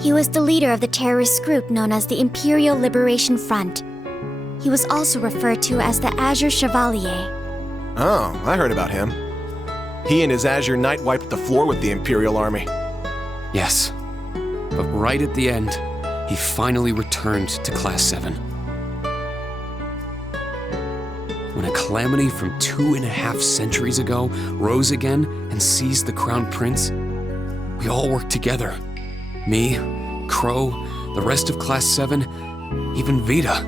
He was the leader of the terrorist group known as the Imperial Liberation Front. He was also referred to as the Azure Chevalier. Oh, I heard about him. He and his Azure Knight wiped the floor with the Imperial Army. Yes, but right at the end, he finally returned to Class VII. When a calamity from 2.5 centuries ago rose again and seized the Crown Prince, we all worked together. Me, Crow, the rest of Class VII, even Vita.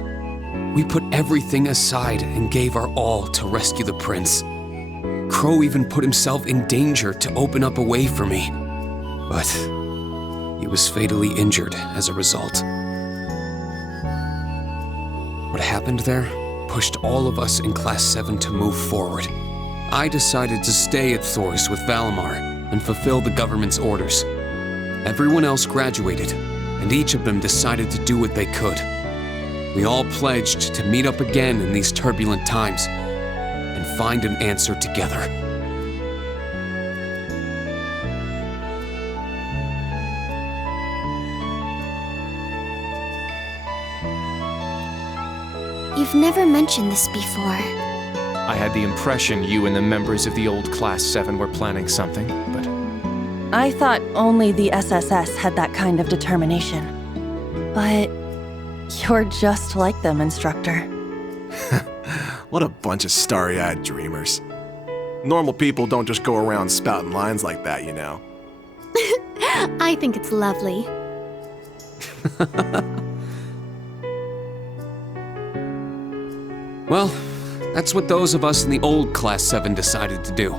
We put everything aside and gave our all to rescue the prince. Crow even put himself in danger to open up a way for me. But he was fatally injured as a result. What happened there pushed all of us in Class VII to move forward. I decided to stay at Thors with Valimar and fulfill the government's orders. Everyone else graduated, and each of them decided to do what they could. We all pledged to meet up again in these turbulent times and find an answer together. You've never mentioned this before. I had the impression you and the members of the old Class 7 were planning something, but... I thought only the SSS had that kind of determination. But you're just like them, Instructor. What a bunch of starry-eyed dreamers. Normal people don't just go around spouting lines like that, you know. I think it's lovely. Well, that's what those of us in the old Class 7 decided to do.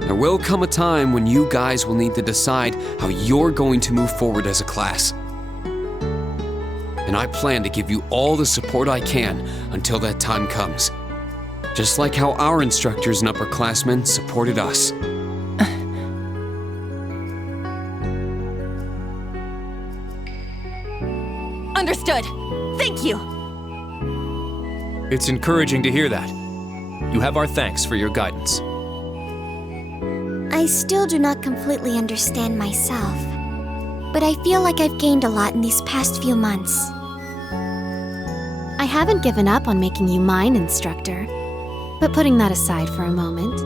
There will come a time when you guys will need to decide how you're going to move forward as a class. And I plan to give you all the support I can until that time comes. Just like how our instructors and upperclassmen supported us. Understood. Thank you. It's encouraging to hear that. You have our thanks for your guidance. I still do not completely understand myself, but I feel like I've gained a lot in these past few months. I haven't given up on making you mine, Instructor. But putting that aside for a moment,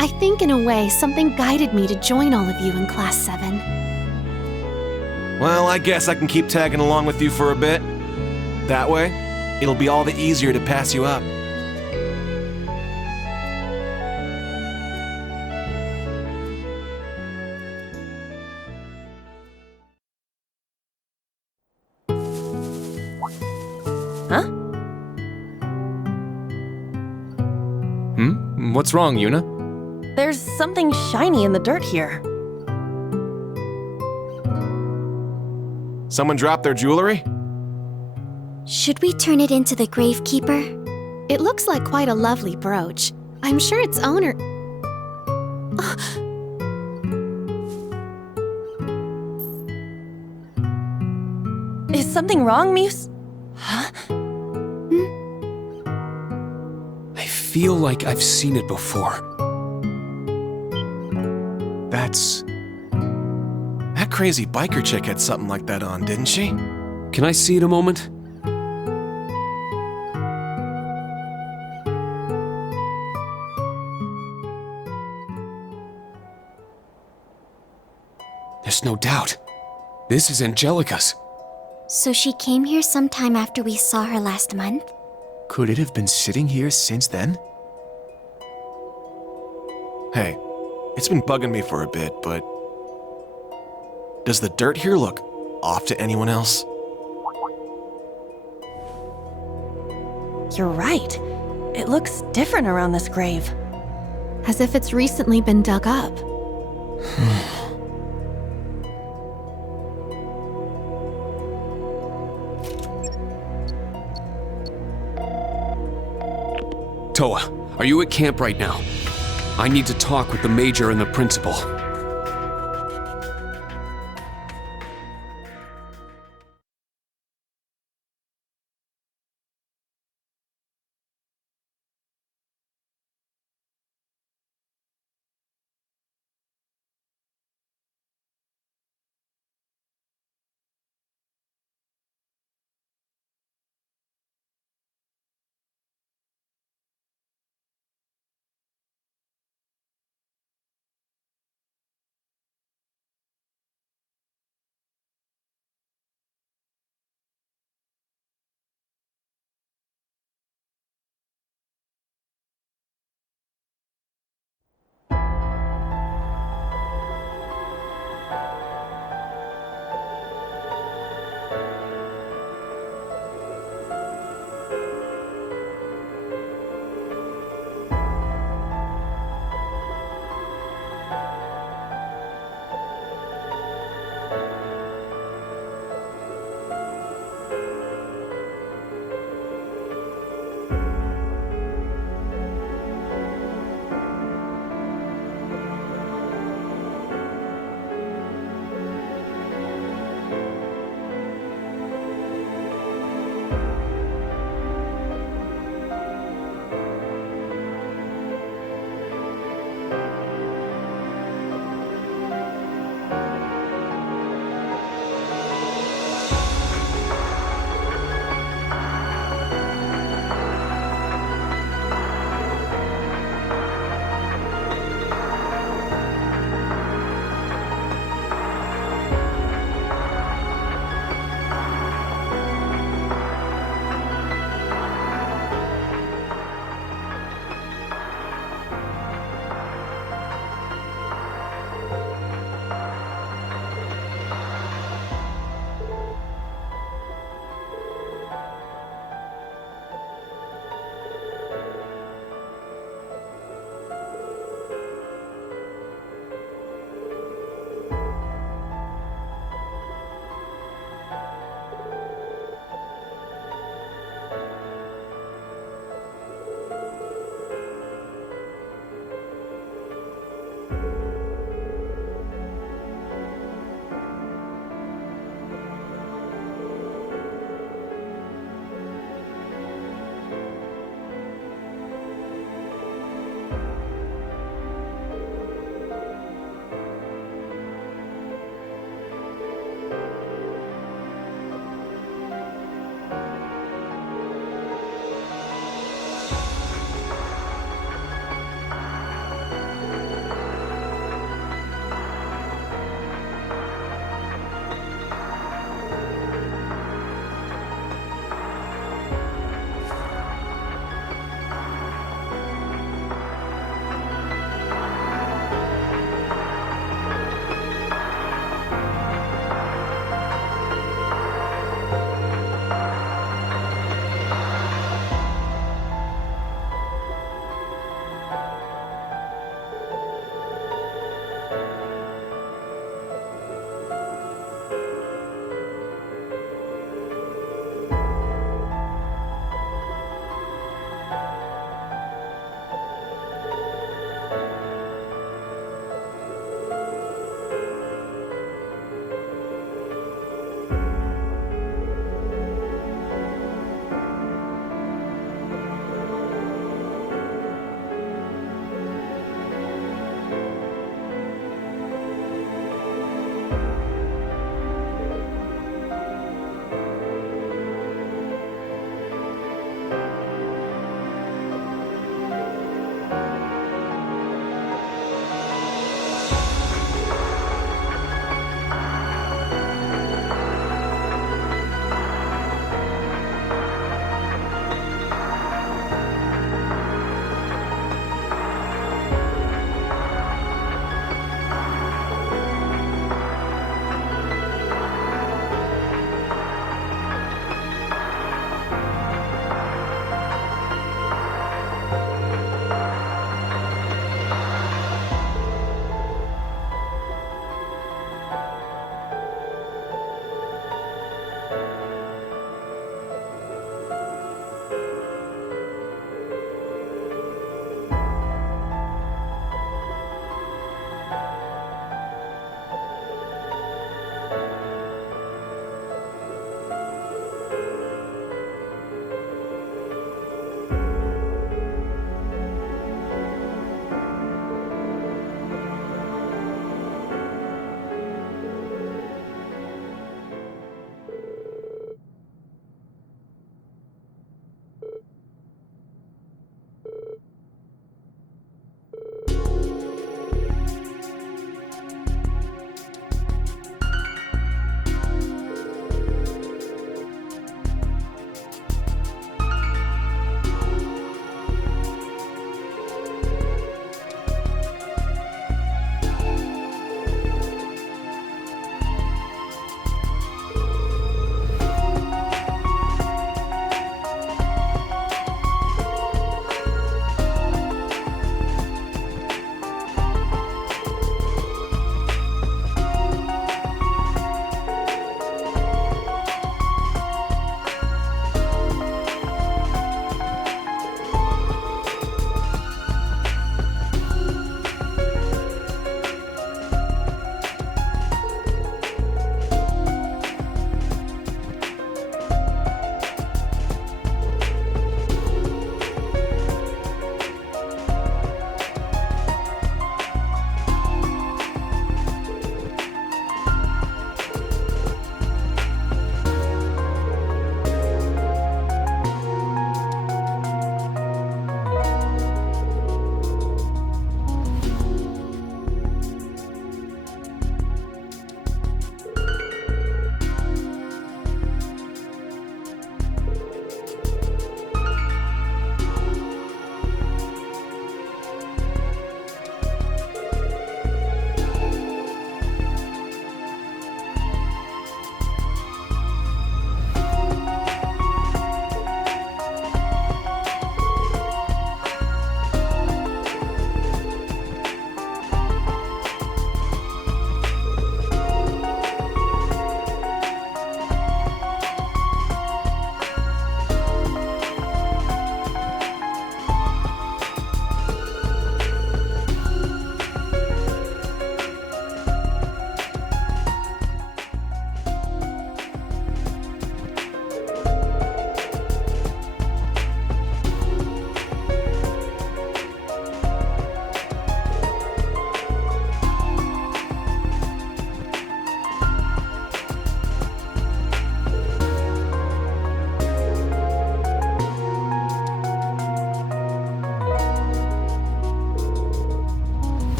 I think in a way something guided me to join all of you in Class 7. Well, I guess I can keep tagging along with you for a bit. That way, it'll be all the easier to pass you up. Huh? What's wrong, Yuna? There's something shiny in the dirt here. Someone dropped their jewelry? Should we turn it into the Gravekeeper? It looks like quite a lovely brooch. I'm sure its owner... Is something wrong, Muse? Huh? I feel like I've seen it before. That crazy biker chick had something like that on, didn't she? Can I see it a moment? There's no doubt. This is Angelica's. So she came here sometime after we saw her last month? Could it have been sitting here since then? Hey, it's been bugging me for a bit, but... does the dirt here look off to anyone else? You're right. It looks different around this grave. as if it's recently been dug up. Toa, are you at camp right now? I need to talk with the major and the principal.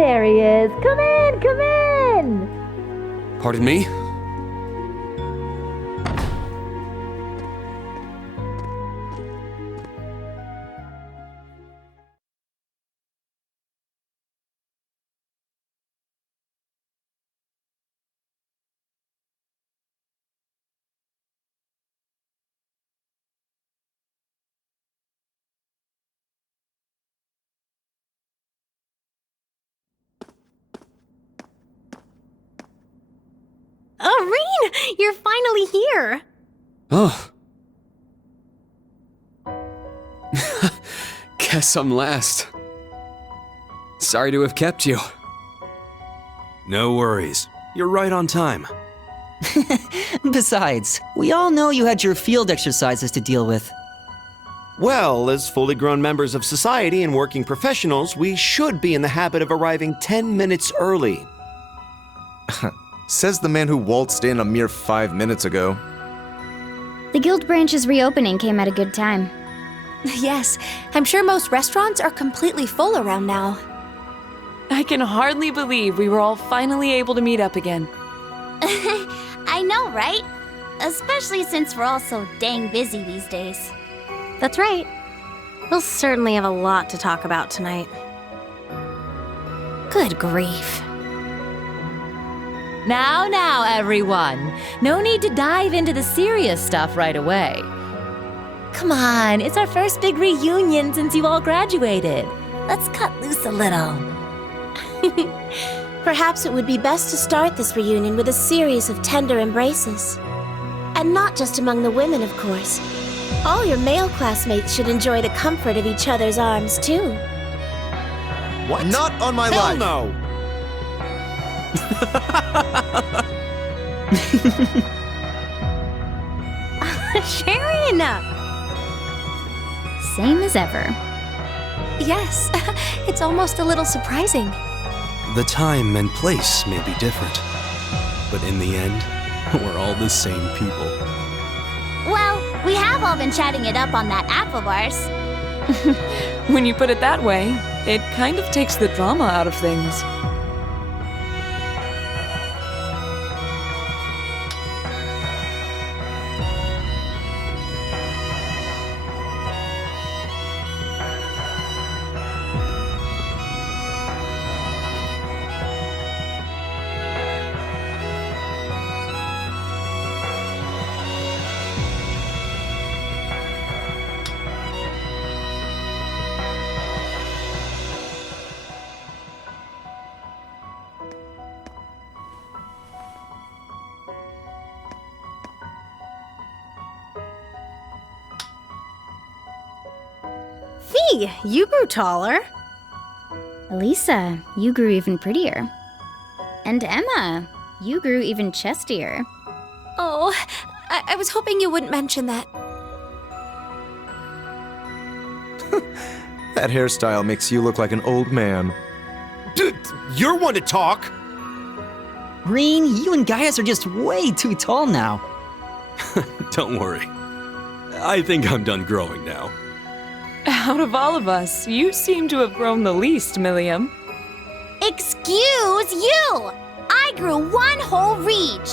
there he is. Come in, come in! Pardon me? Oh, Rean! You're finally here! Oh. Guess I'm last. Sorry to have kept you. No worries. You're right on time. Besides, we all know you had your field exercises to deal with. Well, as fully grown members of society and working professionals, we should be in the habit of arriving 10 minutes early. Says the man who waltzed in a mere 5 minutes ago. The guild branch's reopening came at a good time. Yes, I'm sure most restaurants are completely full around now. I can hardly believe we were all finally able to meet up again. I know, right? Especially since we're all so dang busy these days. That's right. We'll certainly have a lot to talk about tonight. Good grief. Now, everyone. No need to dive into the serious stuff right away. Come on, it's our first big reunion since you all graduated. Let's cut loose a little. Perhaps it would be best to start this reunion with a series of tender embraces. And not just among the women, of course. All your male classmates should enjoy the comfort of each other's arms, too. What? Not on my Hell life! no! Sharon! Same as ever. Yes, it's almost a little surprising. The time and place may be different, but in the end, we're all the same people. Well, we have all been chatting it up on that app of ours. When you put it that way, it kind of takes the drama out of things. Fee, you grew taller. Elisa, you grew even prettier. And Emma, you grew even chestier. Oh, I was hoping you wouldn't mention that. That hairstyle makes you look like an old man. You're one to talk! Rean, you and Gaius are just way too tall now. Don't worry. I think I'm done growing now. Out of all of us, you seem to have grown the least, Milliam. Excuse you! I grew one whole reach!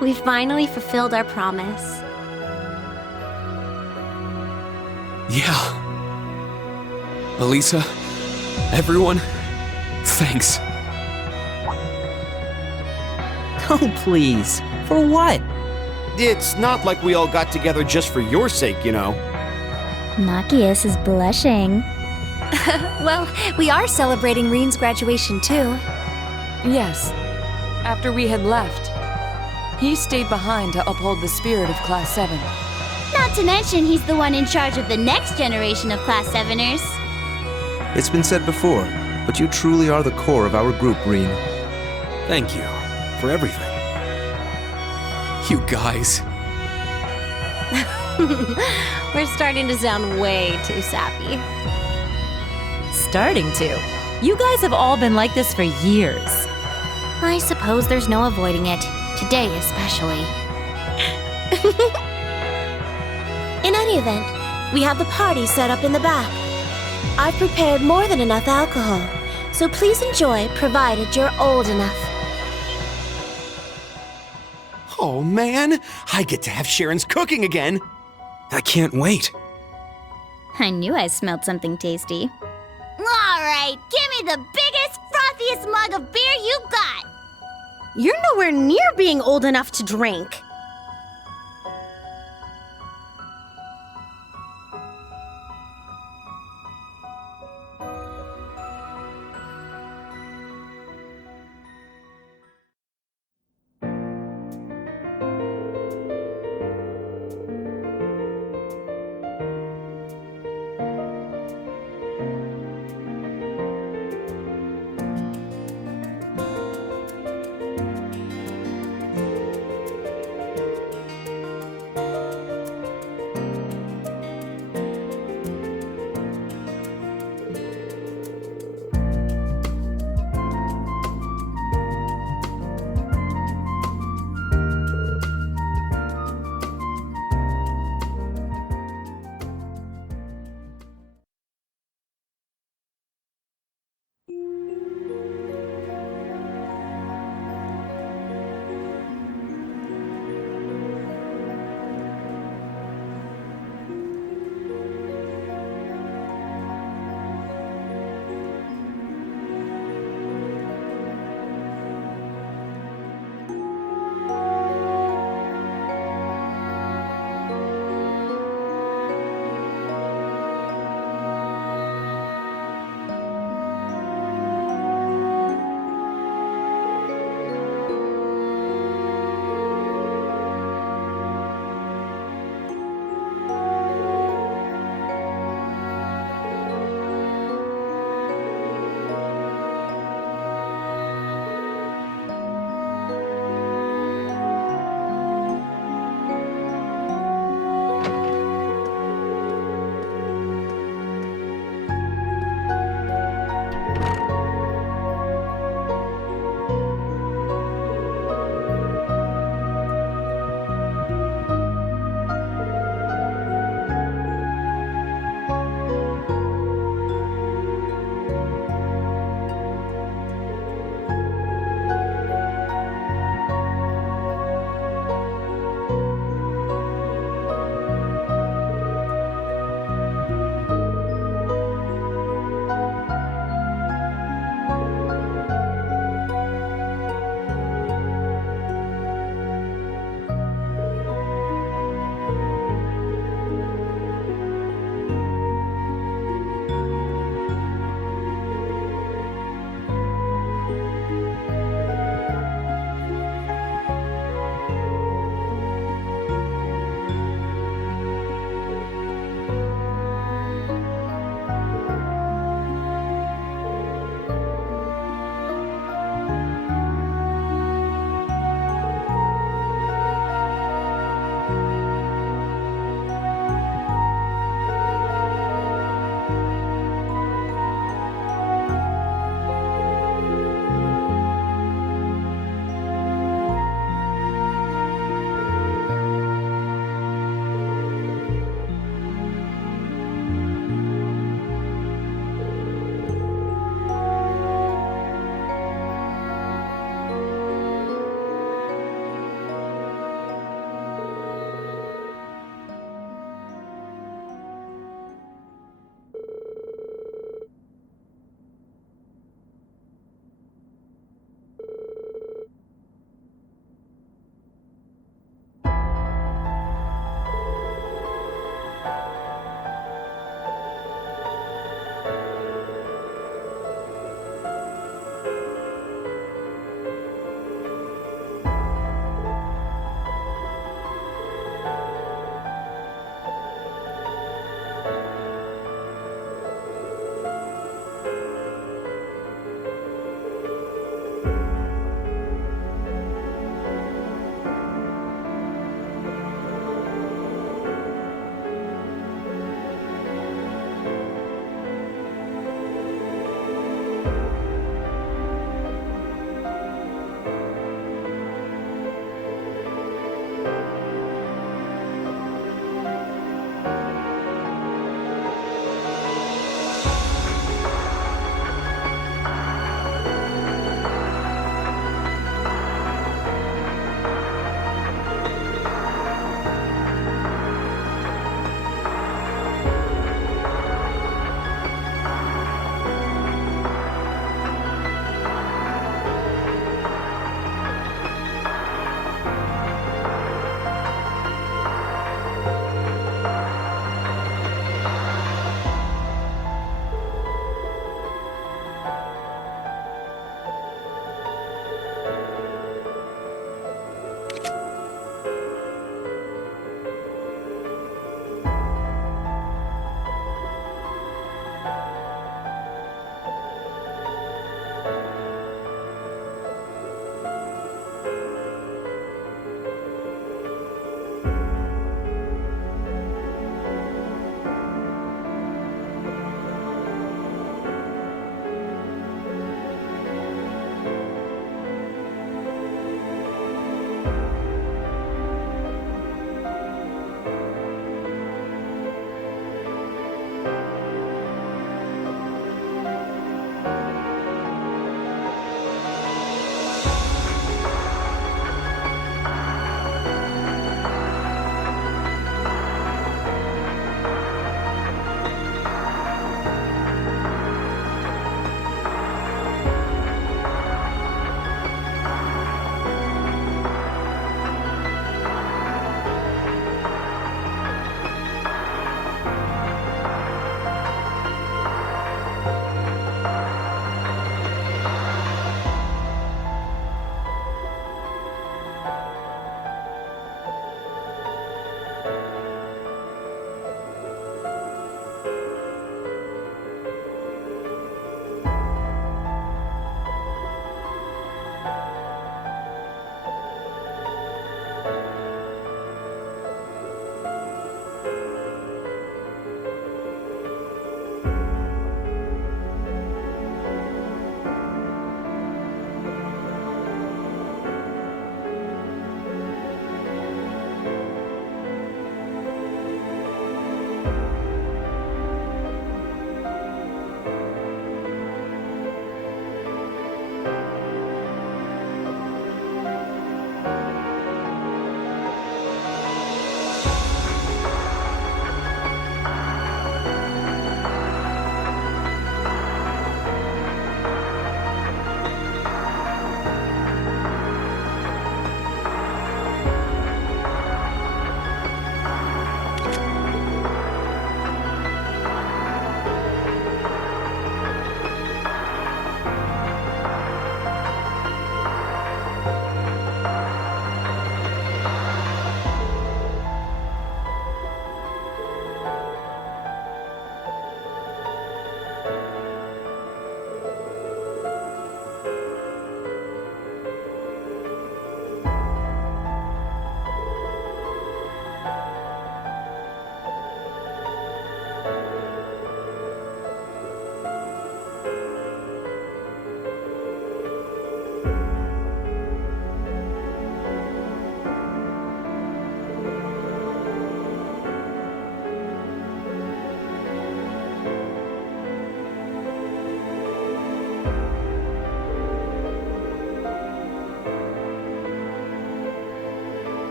We finally fulfilled our promise. Yeah. Elisa, everyone, thanks. Oh, please. For what? It's not like we all got together just for your sake, you know. Machias is blushing. Well, we are celebrating Rean's graduation, too. Yes. After we had left, he stayed behind to uphold the spirit of Class 7. Not to mention he's the one in charge of the next generation of Class 7ers. It's been said before, but you truly are the core of our group, Rean. Thank you for everything. You guys. We're starting to sound way too sappy. Starting to. You guys have all been like this for years. I suppose there's no avoiding it. Today especially. In any event, we have the party set up in the back. I've prepared more than enough alcohol, so please enjoy provided you're old enough. Oh man, I get to have Sharon's cooking again. I can't wait. I knew I smelled something tasty. Alright, give me the biggest, frothiest mug of beer you got! You're nowhere near being old enough to drink.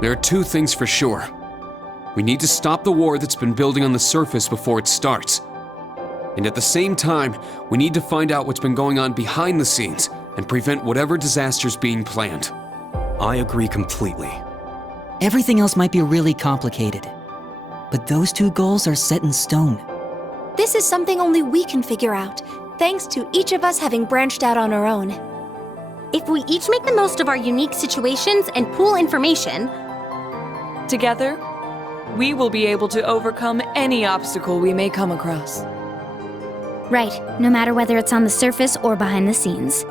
There are two things for sure. We need to stop the war that's been building on the surface before it starts. And at the same time, we need to find out what's been going on behind the scenes and prevent whatever disaster's being planned. I agree completely. Everything else might be really complicated, but those two goals are set in stone. This is something only we can figure out, thanks to each of us having branched out on our own. If we each make the most of our unique situations and pool information, Together, we will be able to overcome any obstacle we may come across. Right, no matter whether it's on the surface or behind the scenes.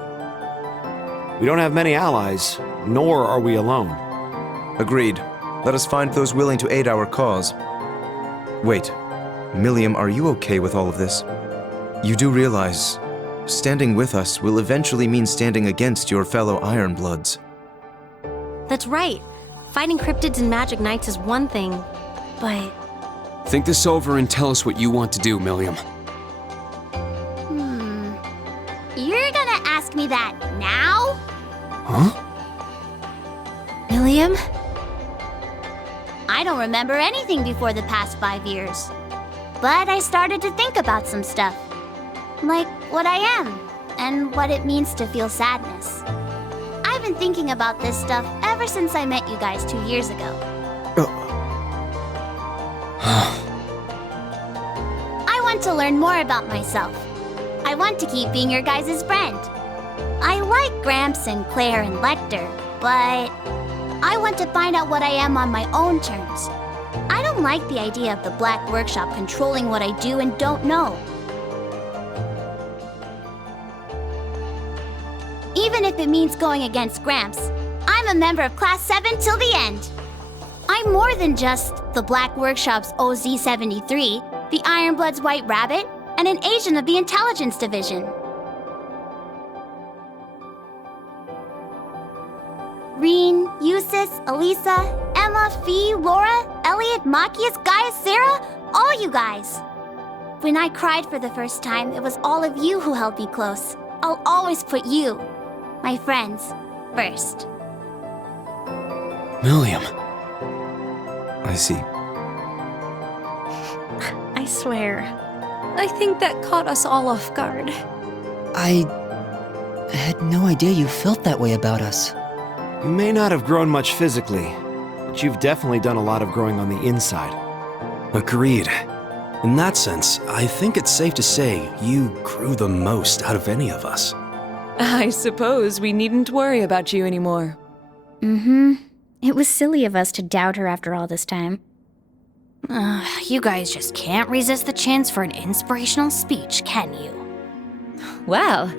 We don't have many allies, nor are we alone. Agreed. Let us find those willing to aid our cause. Wait, Milliam, are you okay with all of this? You do realize, standing with us will eventually mean standing against your fellow Ironbloods. that's right. Fighting cryptids and magic knights is one thing, but Think this over and tell us what you want to do, Milliam. You're gonna ask me that now? Huh? Milliam? I don't remember anything before the past 5 years. But I started to think about some stuff. Like what I am, and what it means to feel sadness. I've been thinking about this stuff ever since I met you guys 2 years ago. I want to learn more about myself. I want to keep being your guys' friend. I like Gramps and Claire and Lecter, but I want to find out what I am on my own terms. I don't like the idea of the Black Workshop controlling what I do and don't know. Even if it means going against Gramps, I'm a member of Class 7 till the end. I'm more than just the Black Workshop's OZ-73, the Ironblood's White Rabbit, and an agent of the Intelligence Division. Rean, Eustace, Elisa, Emma, Fee, Laura, Elliot, Machias, Gaius, Sarah, all you guys. When I cried for the first time, it was all of you who held me close. I'll always put you, my friends, first. Milliam. I see. I swear, I think that caught us all off guard. I had no idea you felt that way about us. You may not have grown much physically, but you've definitely done a lot of growing on the inside. Agreed. In that sense, I think it's safe to say you grew the most out of any of us. I suppose we needn't worry about you anymore. It was silly of us to doubt her after all this time. You guys just can't resist the chance for an inspirational speech, can you? Well,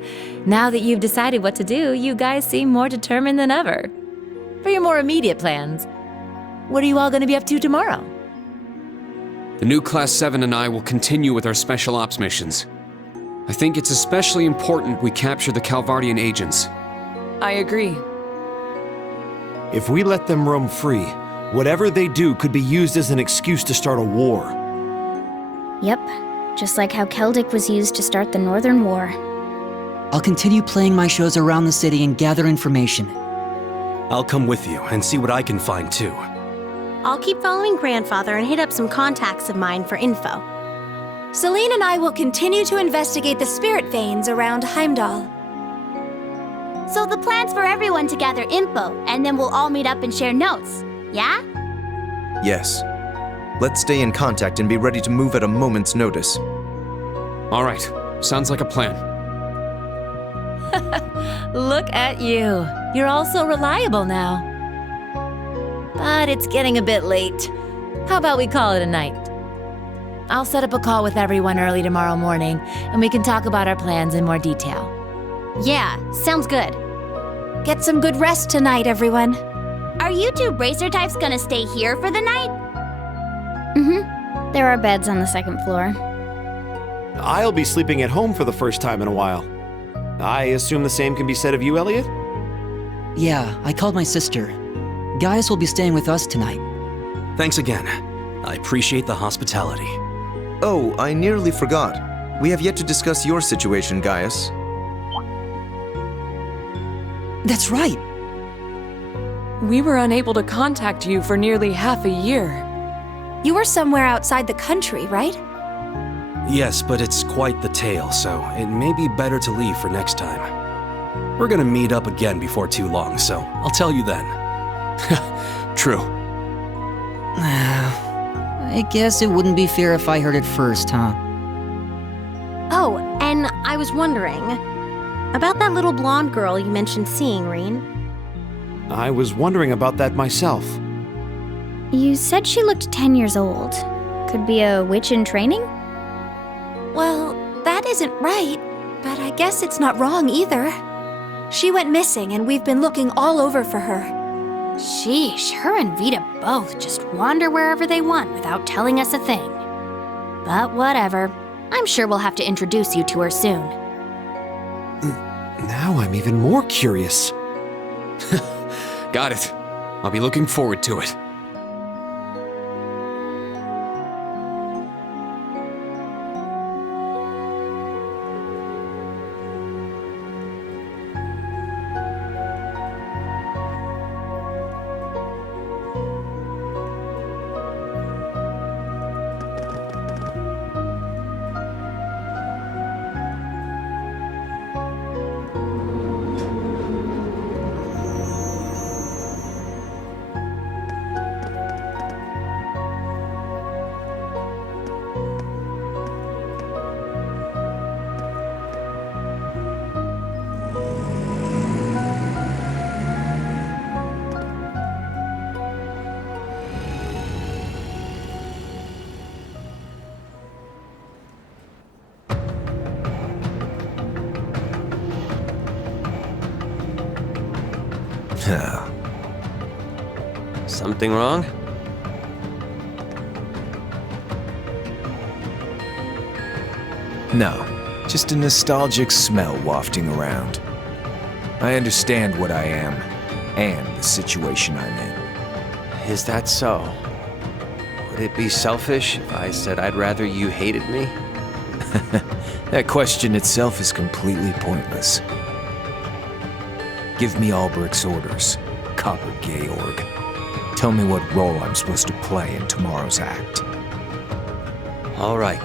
now that you've decided what to do, you guys seem more determined than ever. For your more immediate plans, what are you all going to be up to tomorrow? The new Class 7 and I will continue with our special ops missions. I think it's especially important we capture the Calvardian agents. I agree. If we let them roam free, whatever they do could be used as an excuse to start a war. Yep, just like how Celtic was used to start the Northern War. I'll continue playing my shows around the city and gather information. I'll come with you and see what I can find too. I'll keep following Grandfather and hit up some contacts of mine for info. Celine and I will continue to investigate the spirit veins around Heimdall. So the plan's for everyone to gather info, and then we'll all meet up and share notes, yeah? Yes. Let's stay in contact and be ready to move at a moment's notice. All right, sounds like a plan. Look at you. You're all so reliable now. But it's getting a bit late. How about we call it a night? I'll set up a call with everyone early tomorrow morning, and we can talk about our plans in more detail. Yeah, sounds good. Get some good rest tonight, everyone. Are you two bracer types gonna stay here for the night? There are beds on the second floor. I'll be sleeping at home for the first time in a while. I assume the same can be said of you, Elliot? Yeah, I called my sister. Gaius will be staying with us tonight. Thanks again. I appreciate the hospitality. Oh, I nearly forgot. We have yet to discuss your situation, Gaius. That's right. We were unable to contact you for nearly half a year. You were somewhere outside the country, right? Yes, but it's quite the tale, so it may be better to leave for next time. We're gonna meet up again before too long, so I'll tell you then. True. I guess it wouldn't be fair if I heard it first, huh? Oh, and I was wondering about that little blonde girl you mentioned seeing, Rean. I was wondering about that myself. You said she looked 10 years old. Could be a witch in training? Well, that isn't right, but I guess it's not wrong either. She went missing and we've been looking all over for her. Sheesh, her and Vita both just wander wherever they want without telling us a thing. But whatever. I'm sure we'll have to introduce you to her soon. Now I'm even more curious. Got it. I'll be looking forward to it. Something wrong? No, just a nostalgic smell wafting around. I understand what I am, and the situation I'm in. Is that so? Would it be selfish if I said I'd rather you hated me? That question itself is completely pointless. Give me Albrecht's orders, Copper Georg. Tell me what role I'm supposed to play in tomorrow's act. All right.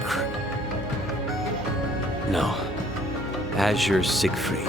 No. Azure Siegfried.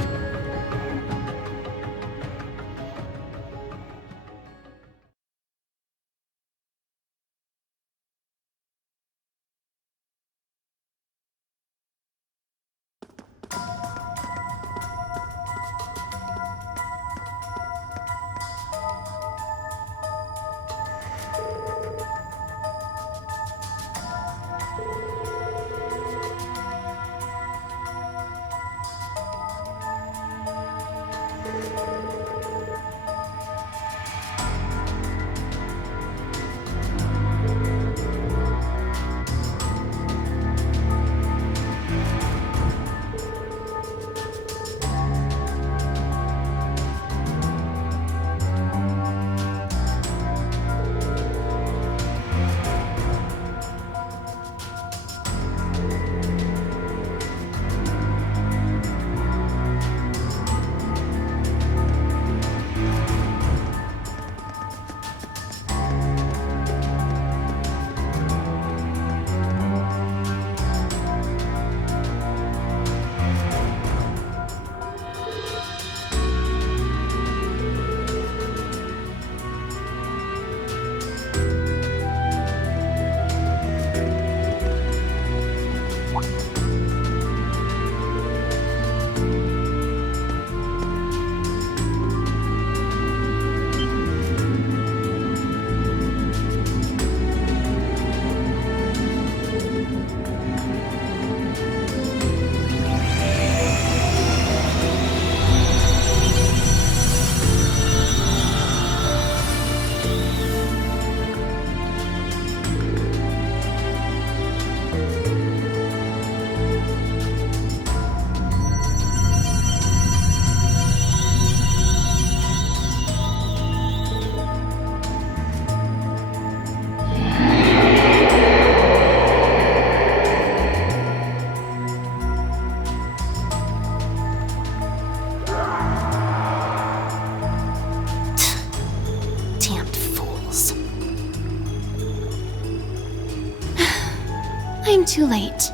too late.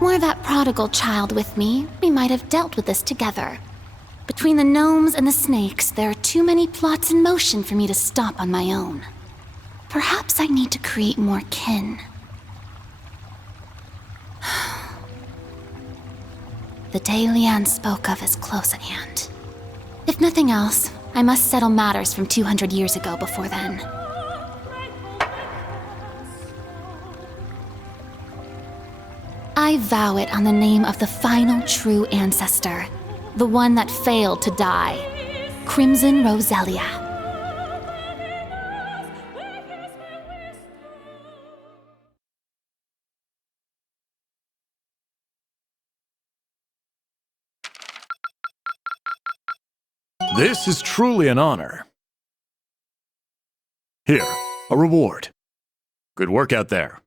Were that prodigal child with me, we might have dealt with this together. Between the gnomes and the snakes, there are too many plots in motion for me to stop on my own. Perhaps I need to create more kin. The day Leanne spoke of is close at hand. If nothing else, I must settle matters from 200 years ago before then. I vow it on the name of the final true ancestor, the one that failed to die, Crimson Roselia. This is truly an honor. Here, a reward. Good work out there.